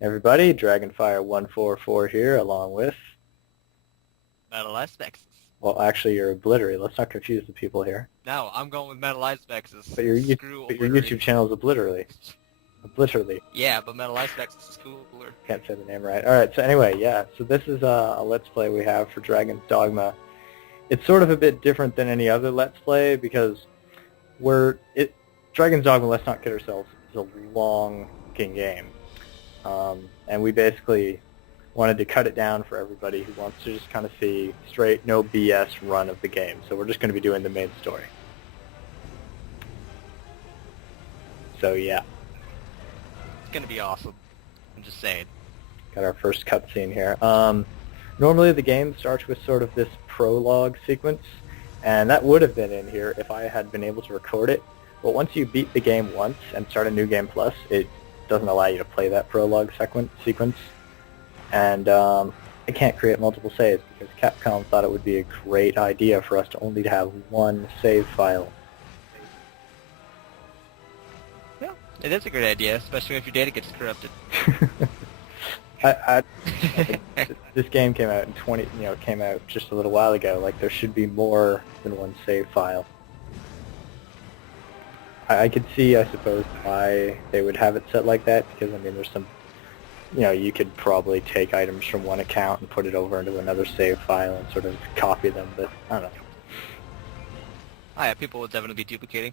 Everybody, Dragonfire144 here, along with... Metal Ice Vexez. Well, actually, you're oblitery. Let's not confuse the people here. No, I'm going with Metal Ice Vexez. But your Screw but your oblitery. YouTube channel is obliterally. Obliterally. Yeah, but Metal Ice Vexez is cooler. Can't say the name right. Alright, so anyway, yeah. So this is a Let's Play we have for Dragons Dogma. It's sort of a bit different than any other Let's Play because Dragons Dogma, let's not kid ourselves, is a long fucking game. And we basically wanted to cut it down for everybody who wants to just kind of see straight, no BS run of the game. So we're just going to be doing the main story. So yeah. It's gonna be awesome. I'm just saying. Got our first cutscene here. Normally the game starts with sort of this prologue sequence, and that would have been in here if I had been able to record it. But once you beat the game once and start a new game plus, it doesn't allow you to play that prologue sequence. And I can't create multiple saves because Capcom thought it would be a great idea for us to only have one save file. Yeah, it is a great idea, especially if your data gets corrupted. This game came out in came out just a little while ago. Like, there should be more than one save file. I could see, I suppose, why they would have it set like that, because, I mean, there's some, you could probably take items from one account and put it over into another save file and sort of copy them, but I don't know. Oh yeah, people will definitely be duplicating.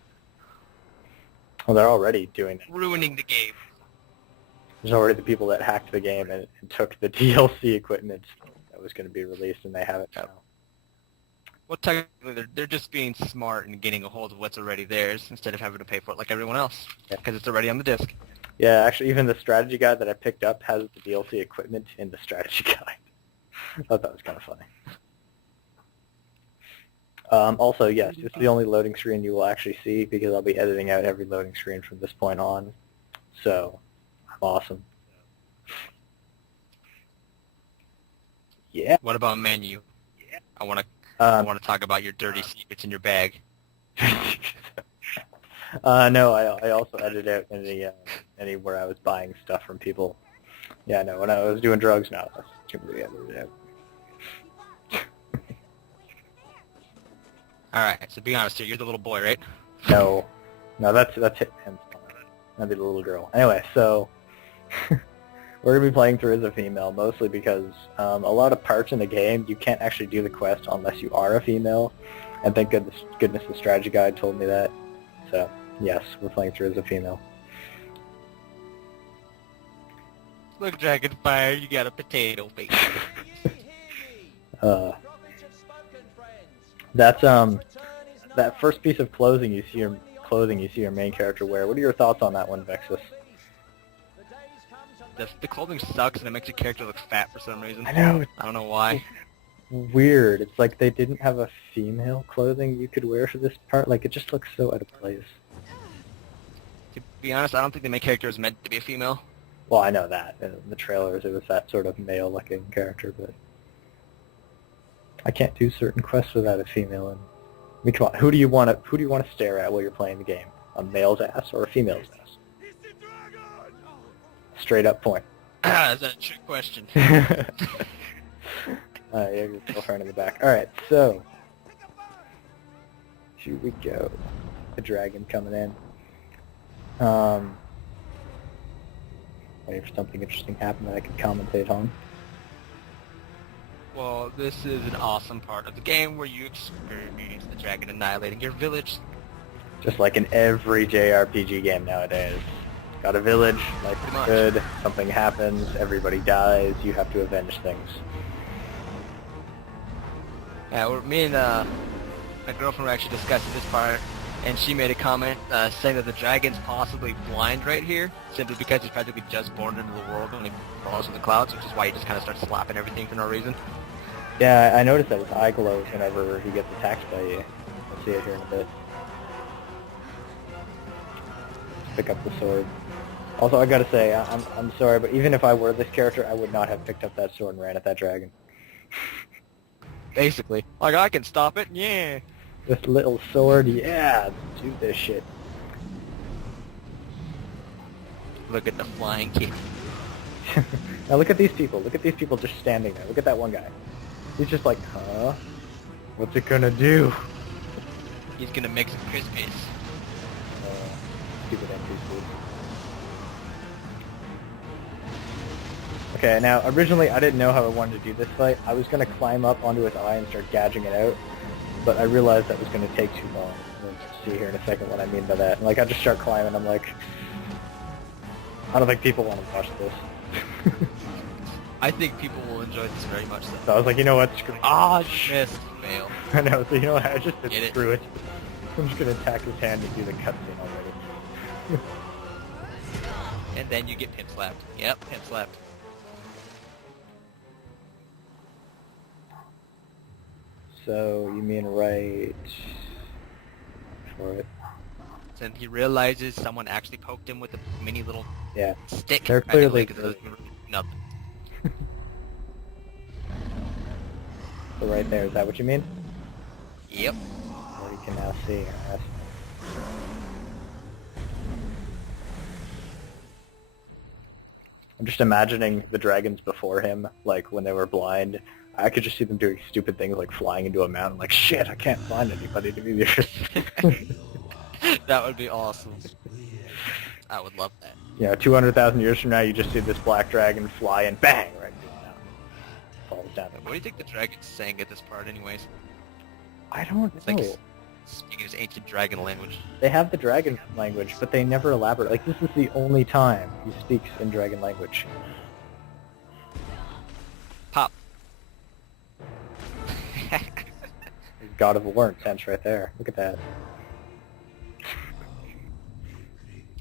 Well, they're already doing that. Ruining the game. There's already the people that hacked the game and took the DLC equipment that was going to be released, and they have it now. Well, technically, they're just being smart and getting a hold of what's already theirs instead of having to pay for it like everyone else, because it's already on the disc. Yeah, actually, even the strategy guide that I picked up has the DLC equipment in the strategy guide. I thought that was kind of funny. Also, yes, this is the only loading screen you will actually see, because I'll be editing out every loading screen from this point on. So, I'm awesome. Yeah. What about menu? I want to talk about your dirty secrets in your bag. No, I also edited out anywhere I was buying stuff from people. Yeah, no, when I was doing drugs, no, that's completely edited out. Alright, so be honest here, you're the little boy, right? No, that's Hitman's fine. That'd be the little girl. Anyway, so we're gonna be playing through as a female, mostly because a lot of parts in the game you can't actually do the quest unless you are a female, and thank goodness the strategy guide told me that. So yes, we're playing through as a female. Look, Dragonfire, you got a potato face. That's that first piece of clothing you see your main character wear. What are your thoughts on that one, Vexez? The clothing sucks and it makes your character look fat for some reason. I know. I don't know why. Weird. It's like they didn't have a female clothing you could wear for this part. Like, it just looks so out of place. To be honest, I don't think the main character is meant to be a female. Well, I know that. In the trailers, it was that sort of male-looking character, but I can't do certain quests without a female in. I mean, come on. Who do you want to stare at while you're playing the game? A male's ass or a female's ass? Straight up point. That's a trick question. Yeah, your girlfriend in the back. Alright, so here we go. A dragon coming in. Waiting for something interesting to happen that I can commentate on. Well, this is an awesome part of the game where you experience the dragon annihilating your village. Just like in every JRPG game nowadays. Got a village, life is good, something happens, everybody dies, you have to avenge things. Yeah, me and my girlfriend were actually discussing this part, and she made a comment saying that the dragon's possibly blind right here, simply because he's practically just born into the world when he falls from the clouds, which is why he just kind of starts slapping everything for no reason. Yeah, I noticed that his eye glows whenever he gets attacked by you. I'll see it here in a bit. Pick up the sword. Also, I gotta say, I'm sorry, but even if I were this character, I would not have picked up that sword and ran at that dragon. Basically. Like, I can stop it, yeah! This little sword, yeah, do this shit. Look at the flying kick. Now look at these people. Look at these people just standing there. Look at that one guy. He's just like, huh? What's it gonna do? He's gonna make some Krispies. Stupid NPCs. Okay, now originally I didn't know how I wanted to do this fight. I was gonna climb up onto his eye and start gouging it out, but I realized that was gonna take too long. We'll see here in a second what I mean by that. And like I just start climbing, I'm like, I don't think people want to watch this. I think people will enjoy this very much. So I was like, you know what? Screw it. Ah, you missed. Fail. I know. So you know what? I just Get did it. screw it. I'm just gonna attack his hand and do the cutscene already. And then you get pimp slapped. Yep, pimp slapped. So you mean right for it? Then he realizes someone actually poked him with a mini little Yeah. stick. They're practically, clearly 'cause it doesn't do nothing. So right there, is that what you mean? Yep. Well, you can now see. I'm just imagining the dragons before him, like when they were blind. I could just see them doing stupid things like flying into a mountain, like, shit, I can't find anybody to be there. That would be awesome. I would love that. You know, 200,000 years from now, you just see this black dragon fly and bang, right into the mountain. Falls down. What do you think the dragon's saying at this part anyways? I don't It's know. like speaking his ancient dragon language. They have the dragon language, but they never elaborate. Like, this is the only time he speaks in dragon language. Pop. God of War intense right there. Look at that.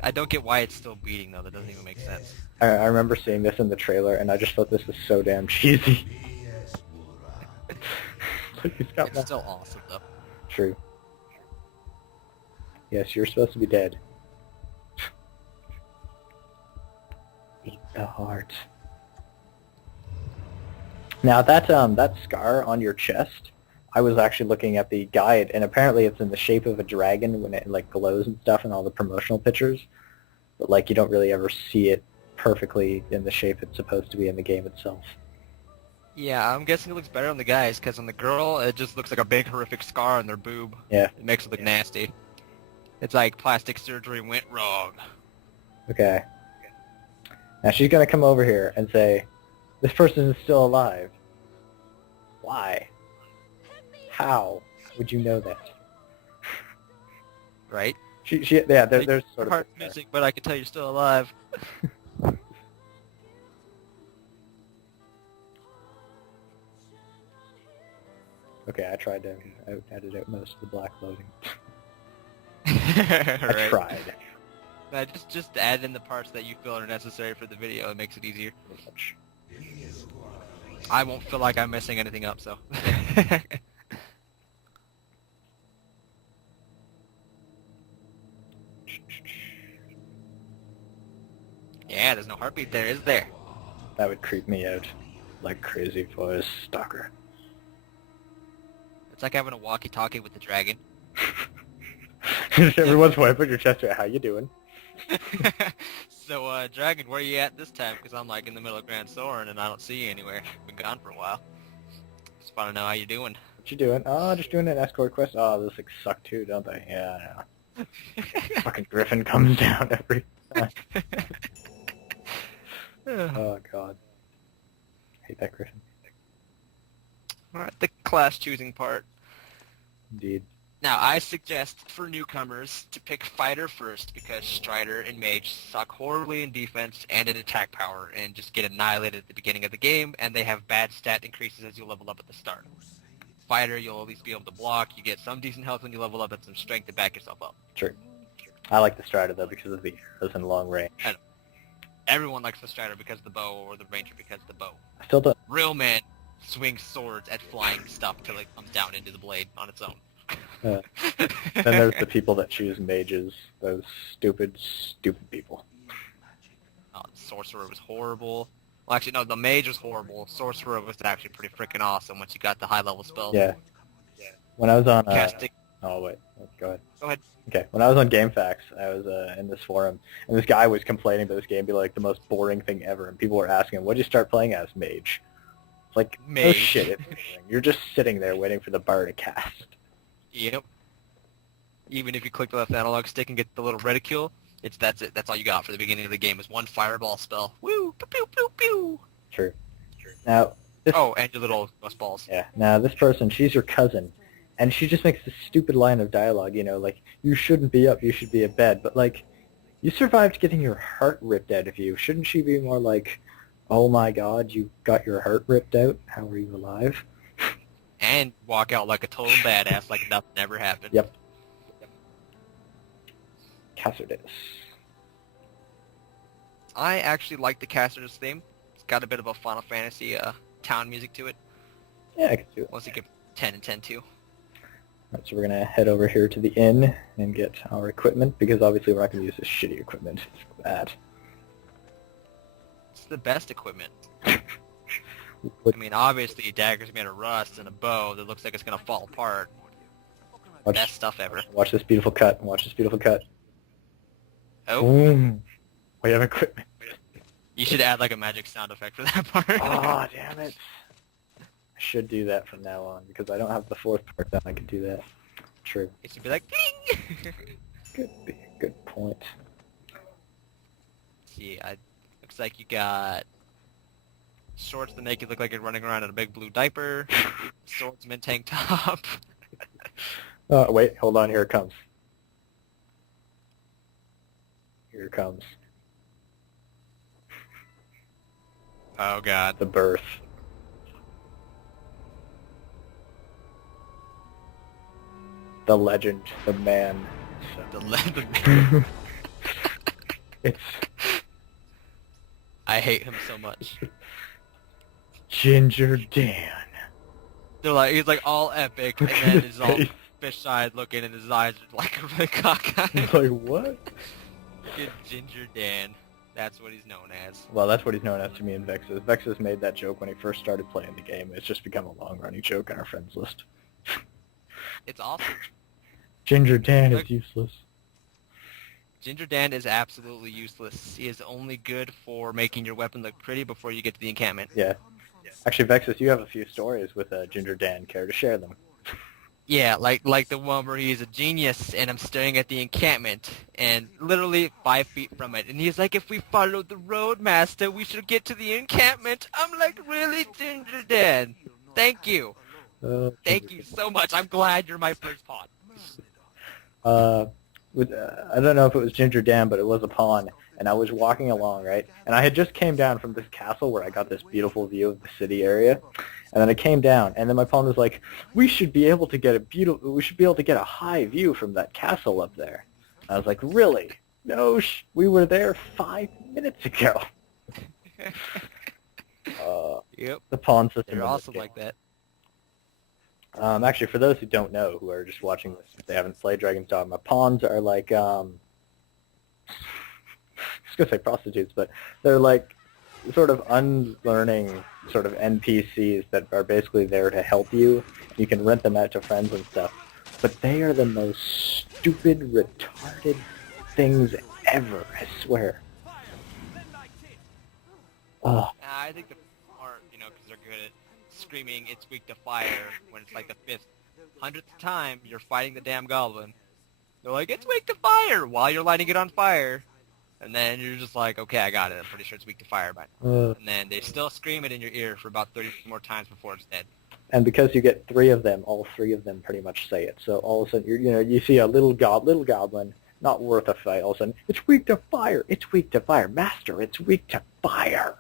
I don't get why it's still beating though. That doesn't even make sense. I remember seeing this in the trailer, and I just thought this was so damn cheesy. Like, he's got It's one. still awesome though. True. Yes, you're supposed to be dead. Eat the heart. Now that scar on your chest, I was actually looking at the guide, and apparently it's in the shape of a dragon when it like glows and stuff in all the promotional pictures. But like you don't really ever see it perfectly in the shape it's supposed to be in the game itself. Yeah, I'm guessing it looks better on the guys, because on the girl, it just looks like a big horrific scar on their boob. Yeah. It makes it look nasty. It's like plastic surgery went wrong. Okay. Now she's gonna come over here and say, "This person is still alive." Why? How would you know that? Right? Yeah, there's sort of... Heart's missing, but I can tell you're still alive. Okay, I tried to edit out most of the black loading. I I tried. Just add in the parts that you feel are necessary for the video. It makes it easier. Pretty much. I won't feel like I'm messing anything up, so. Yeah, there's no heartbeat there, is there? That would creep me out like crazy for a stalker. It's like having a walkie-talkie with the dragon. Every once in a while, put your chest out. How you doing? So, Dragon, where are you at this time? Because I'm, like, in the middle of Grand Soren, and I don't see you anywhere. Been gone for a while. Just want to know how you doing. What you doing? Oh, just doing an escort quest. Oh, those things suck too, don't they? Yeah, I know. Fucking Griffin comes down every time. Oh, God. Hate that Griffin. Alright, the class choosing part. Indeed. Now, I suggest for newcomers to pick Fighter first because Strider and Mage suck horribly in defense and in attack power and just get annihilated at the beginning of the game, and they have bad stat increases as you level up at the start. Fighter, you'll at least be able to block, you get some decent health when you level up and some strength to back yourself up. True. I like the Strider, though, because of the arrows in long range. I know. Everyone likes the Strider because of the bow, or the Ranger because of the bow. I still don't... Real men swing swords at flying stuff till it comes down into the blade on its own. Then there's the people that choose mages. Those stupid, stupid people. Sorcerer was horrible. Well, actually, no, the mage was horrible. Sorcerer was actually pretty freaking awesome once you got the high-level spells. Yeah. When I was on... Casting. Oh, wait. Go ahead. Go ahead. Okay, when I was on GameFAQs, I was in this forum, and this guy was complaining that this game be like the most boring thing ever, and people were asking him, what'd you start playing as, Mage? It's like, oh Mage. shit, it's boring. You're just sitting there waiting for the bar to cast. Yep. Even if you click the left analog stick and get the little reticule, that's it. That's all you got for the beginning of the game is one fireball spell. Woo! Pew pew pew pew. True. Now, this, Oh, and your little ghost balls. yeah, now this person, she's your cousin, and she just makes this stupid line of dialogue, like, you shouldn't be up, you should be in bed, but like, you survived getting your heart ripped out of you. Shouldn't she be more like, oh my god, you got your heart ripped out? How are you alive? And walk out like a total badass, like nothing ever happened. Yep. Cassardus. I actually like the Caster's theme. It's got a bit of a Final Fantasy town music to it. Yeah, I can do it. Once you get 10 and 10 too. Alright, so we're going to head over here to the inn and get our equipment, because obviously we're not going to use this shitty equipment. It's bad. It's the best equipment. What- I mean, obviously, a dagger's made of rust and a bow that looks like it's gonna fall apart. Watch, Best stuff ever. watch this beautiful cut. Watch this beautiful cut. Oh, Boom. We have equipment. you should add like a magic sound effect for that part. Oh, damn it. I should do that from now on, because I don't have the fourth part down. I can do that. True. It should be like, ding! Good point. See, looks like you got shorts that make you look like you're running around in a big blue diaper, swordsman tank top. Wait, hold on. Here it comes. Here it comes. Oh god. The birth. The legend. The man. The leather. It's I hate him so much. Ginger Dan. They're like, he's like all epic, and Look at then his he's all face. fish-eyed looking, and his eyes are like really cockeyed. Like, what? Good Ginger Dan. That's what he's known as. Well, that's what he's known as to me and Vexez. Vexez made that joke when he first started playing the game. It's just become a long-running joke on our friends list. It's awesome. Ginger Dan Look- is useless. Ginger Dan is absolutely useless. He is only good for making your weapon look pretty before you get to the encampment. Yeah. Actually, Vexez, you have a few stories with Ginger Dan. Care to share them? Yeah, like the one where he's a genius, and I'm staring at the encampment, and literally 5 feet from it, and he's like, if we follow the road, master, we should get to the encampment. I'm like, really, Ginger Dan? Thank you. Thank you so much. I'm glad you're my first pawn. I don't know if it was Ginger Dan, but it was a pawn, and I was walking along, right? And I had just came down from this castle where I got this beautiful view of the city area, and then I came down, and then my pawn was like, we should be able to get a high view from that castle up there. I was like, really? No, we were there 5 minutes ago. Yep. The pawn system. They're in this awesome game. like that. Actually, for those who don't know, who are just watching this, if they haven't played Dragons Dogma, pawns are like, I was going to say prostitutes, but they're like sort of unlearning sort of NPCs that are basically there to help you. You can rent them out to friends and stuff. But they are the most stupid, retarded things ever, I swear. Oh, I think the part, because they're good at screaming, it's weak to fire, when it's like the 100th time you're fighting the damn goblin. They're like, it's weak to fire, while you're lighting it on fire. And then you're just like, okay, I got it. I'm pretty sure it's weak to fire by now. And then they still scream it in your ear for about 30 more times before it's dead. and because you get 3 of them, all 3 of them pretty much say it. So all of a sudden, you see a little goblin, not worth a fight. All of a sudden, it's weak to fire. It's weak to fire, master. It's weak to fire.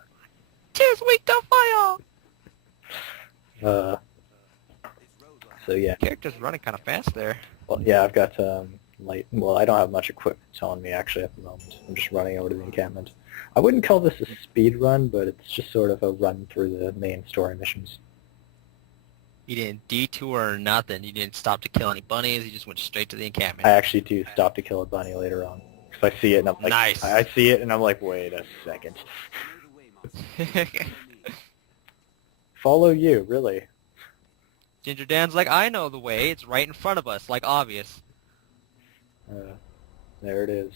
Tis weak to fire! So yeah. Character's running kind of fast there. Well, yeah, I've got light. Well, I don't have much equipment on me actually at the moment. I'm just running over to the encampment. I wouldn't call this a speed run, but it's just sort of a run through the main story missions. You didn't detour or nothing. You didn't stop to kill any bunnies. You just went straight to the encampment. I actually do stop to kill a bunny later on because I see it and I'm like, Nice. I see it and I'm like, wait a second. Follow you, really? Ginger Dan's like, I know the way. It's right in front of us, like obvious. There it is.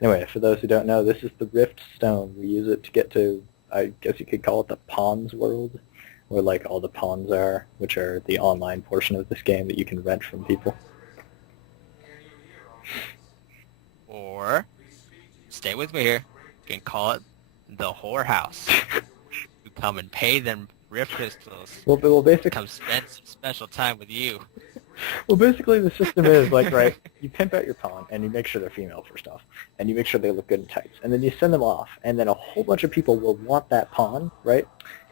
Anyway, for those who don't know, this is the Rift Stone. We use it to get to, I guess you could call it the Pawns world, where like all the pawns are, which are the online portion of this game that you can rent from people. Or, stay with me here, you can call it the whorehouse. You come and pay them rift crystals. Well, basically, Come spend some special time with you. well, basically the system is like, right, you pimp out your pawn and you make sure they're female first off, and you make sure they look good in tights, and then you send them off, and then a whole bunch of people will want that pawn, right?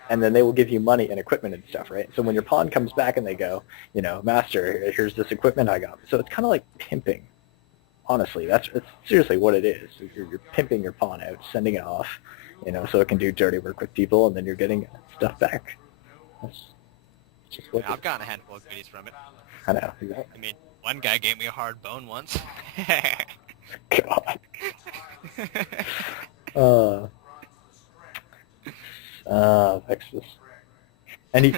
And then they will give you money and equipment and stuff, right? So when your pawn comes back and they go, you know, master, here's this equipment I got. So it's kind of like pimping. Honestly, that's seriously what it is. You're pimping your pawn out, sending it off, you know, so it can do dirty work with people, and then you're getting stuff back. That's just what I've gotten a handful of goodies from it. I know. Exactly. I mean, one guy gave me a hard bone once. God. Vexez. And you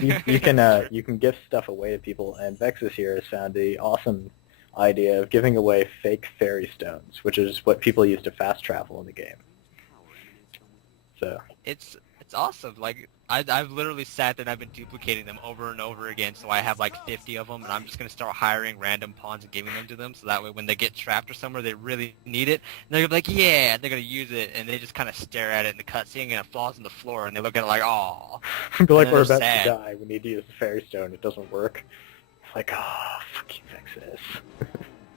can gift stuff away to people, and Vexez here has found the awesome idea of giving away fake fairy stones, which is what people use to fast travel in the game. So It's awesome. Like I've literally sat there and I've been duplicating them over and over again, so I have like 50 of them, and I'm just gonna start hiring random pawns and giving them to them, so that way when they get trapped or somewhere they really need it, and they're gonna be like, yeah, and they're gonna use it, and they just kind of stare at it in the cutscene, and it falls on the floor, and they look at it like, oh. be like, And we're they're about sad. to die. We need to use the fairy stone. It doesn't work. It's like, oh, fuck you, Vexez.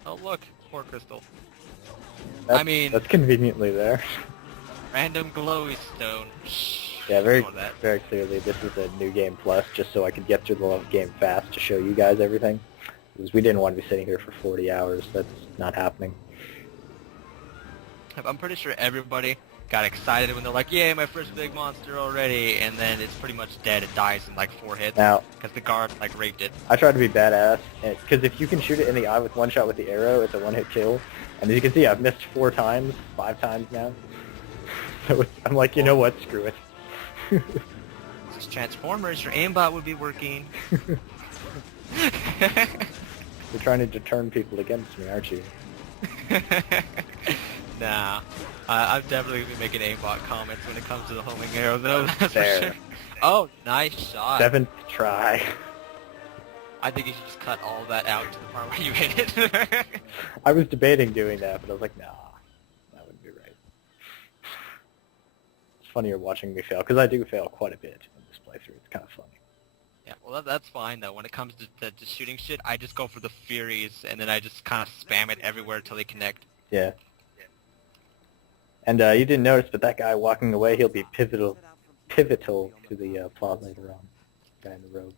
Oh look, poor crystal. That's conveniently there. Random glowy stone. Yeah, very Ignore that. very clearly this is a new game plus, just so I could get through the game fast to show you guys everything. Because we didn't want to be sitting here for 40 hours. That's not happening. I'm pretty sure everybody got excited when they're like, yay, my first big monster already, and then it's pretty much dead. It dies in like 4 hits. Now, Because the guard like raped it. I tried to be badass, because if you can shoot it in the eye with one shot with the arrow, it's a one-hit kill. And as you can see, I've missed 5 times now. So I'm like, you know what, screw it. This is Transformers, your aimbot would be working. You're trying to turn people against me, aren't you? Nah. I've definitely been making aimbot comments when it comes to the homing arrow, though. That's for There. sure. Oh, nice shot. 7th try. I think you should just cut all that out to the part where you hit it. I was debating doing that, but I was like, nah, that wouldn't be right. It's funnier watching me fail, because I do fail quite a bit in this playthrough. It's kind of funny. Yeah, well, that's fine, though. When it comes to shooting shit, I just go for the Furies, and then I just kind of spam it everywhere until they connect. Yeah. And you didn't notice, but that guy walking away, he'll be pivotal to the plot later on. Guy in the robe.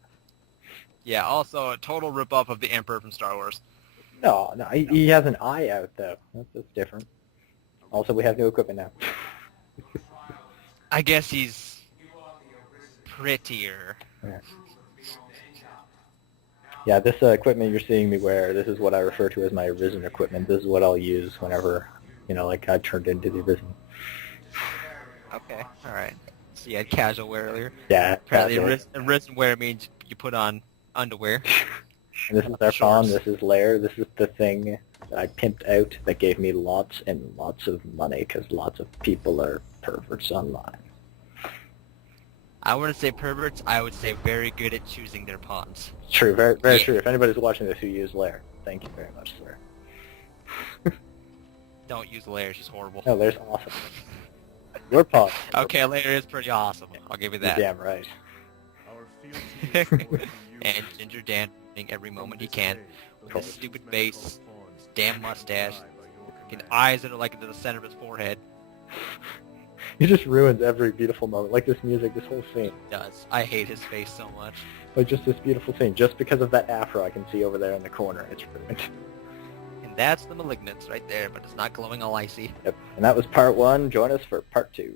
Yeah, also a total rip-off of the Emperor from Star Wars. No, he has an eye out, though. That's different. Also, we have new equipment now. I guess he's prettier. Yeah, this equipment you're seeing me wear, this is what I refer to as my Arisen equipment. This is what I'll use whenever, you know, like I turned into the Arisen. Okay, alright. So you had casual wear earlier. Yeah, Apparently that's it. Arisen wear means you put on underwear. And this is our pawn, Shorts. this is Lair, this is the thing that I pimped out that gave me lots and lots of money, because lots of people are perverts online. I wouldn't say perverts, I would say very good at choosing their pawns. True, very, very Yeah. true. If anybody's watching this who use Lair, thank you very much, sir. Don't use Lair, she's horrible. No, Lair's awesome. Your pawn. Okay, Lair is pretty awesome. I'll give you You're that. damn right. And Ginger dancing every moment he can. With his stupid face, his damn mustache, fucking eyes that are like into the center of his forehead. He just ruins every beautiful moment, like this music, this whole scene. He does. I hate his face so much. Like just this beautiful scene, just because of that afro I can see over there in the corner. It's ruined. And that's the malignance right there, but it's not glowing all icy. Yep. And that was part 1. Join us for part 2.